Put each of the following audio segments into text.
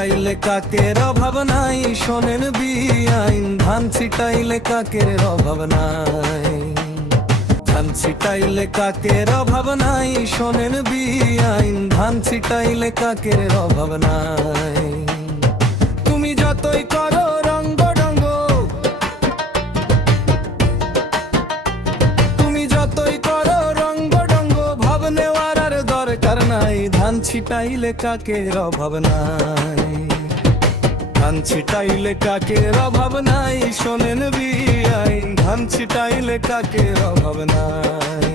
ছিটাইলে কাকের অভাব নাই, শোনেন বিআইন। ধান ছিটাইলে কাকের অভাব নাই, ধান ছিটাইলে কাকের অভাব নাই, শোনেন বিআইন। ধান ছিটাইলে কাকের অভাব নাই। তুমি যতই করো রঙ্গ ডঙ্গ, তুমি যতই করো রঙ্গ ডঙ্গ, ভাব নেওয়ার আর দরকার নাই। ধান ছিটাইলে কাকের অভাব নাই, ধান ছিটাইলে কাকের অভাব নাই, শোনেন বিআইন। ধান ছিটাইলে কাকের অভাব নাই।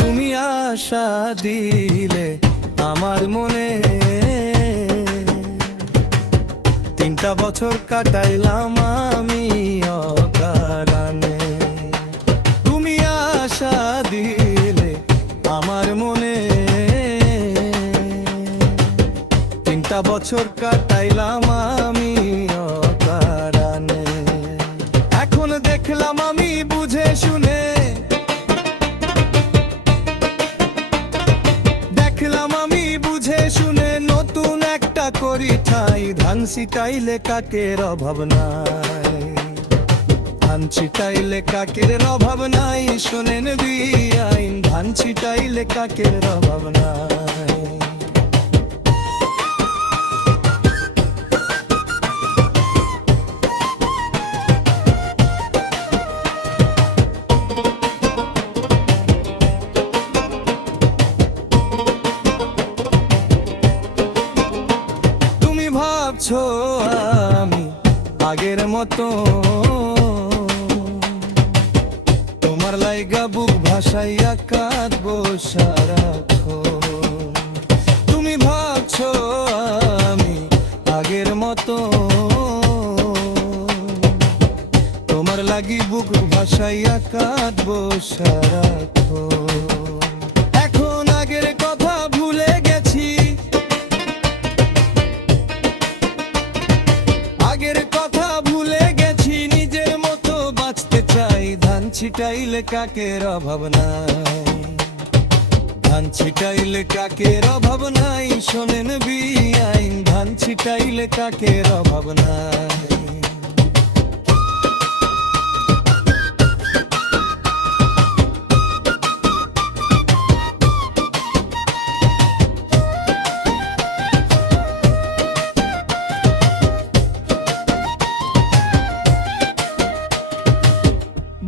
তুমি আশা দিলে আমার মনে, 3টা বছর কাটাইলাম আমি অকারণে। তুমি আশা দিলে আমার মনে, 3টা বছর কাটাইলাম আমি অকারণে। এখন দেখলাম আমি বুঝে শুনে, দেখলাম আমি বুঝে শুনে নতুন একটা করি ঠাই। ধান ছিটাইলে কাকের অভাব নাই, ধান ছিটাইলে কাকের অভাব নাই, শোনেন বিআইন। ধান ছিটাইলে কাকের অভাব নাই। ভাবছো আমি আগের মতো, তোমার লাইগা বুক ভাসাইয়া কাঁদবো সারাক্ষণ। তুমি ভাবছো আমি আগের মতো, তোমার লাগি বুক ভাসাইয়া কাঁদবো সারাক্ষণ। এখন আগের কথা ভুলে গেছি, আগের কথা ভুলে গেছি, নিজের মতো বাঁচতে চাই। ধান ছিটাইলে কাকের অভাব নাই, ধান ছিটাইলে কাকের অভাব নাই, শোনেন বিআইন। ধান ছিটাইলে কাকের অভাব নাই।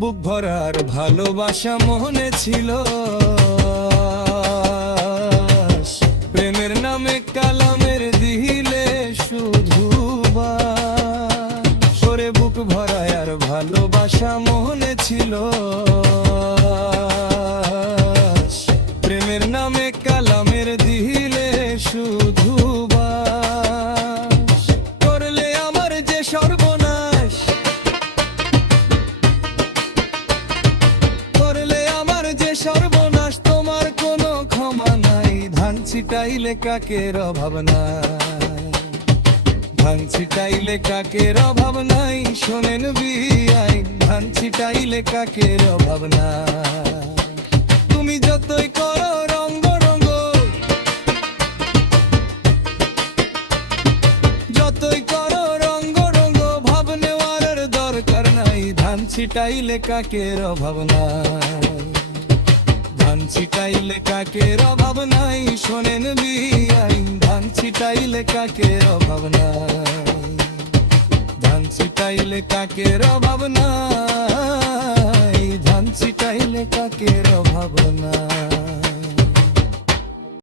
বুক ভরার ভালোবাসা মনে ছিল, প্রেমের নামে কালামের দিলে শুধু সরে। বুক ভরায় আর ভালোবাসা মনে ছিল, প্রেমের নামে কালামের দিলে শুধু করলে আমার যে সর্বনাশ, সর্বনাশ, তোমার কোনো ক্ষমা নাই। ধান ছিটাইলে কাকের অভাব নাই, ধান ছিটাইলে কাকের অভাব নাই, শোনেন বিআইন। ধান ছিটাইলে কাকের অভাব নাই। তুমি যতই করো রঙ্গ রঙ্গ, যতই করো রঙ্গ রঙ্গ, ভাব নেওয়ার দরকার নাই। ধান ছিটাইলে কাকের অভাব নাই, ধান ছিটাইলে কাকের অভাব নাই, শোনেন বিআইন। ধান ছিটাইলে কাকের অভাব নাই, ধান ছিটাইলে কাকের অভাব নাই, ধান ছিটাইলে কাকের অভাব নাই।